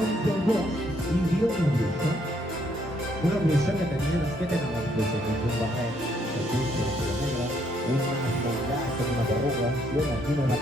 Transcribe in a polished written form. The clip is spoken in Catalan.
enmig del bosc hi vivia una bruixa que tenia les que tenen les bruixes, doncs un barret, que fusta, una cosa negra, un nas molt llarg com una perruga, i una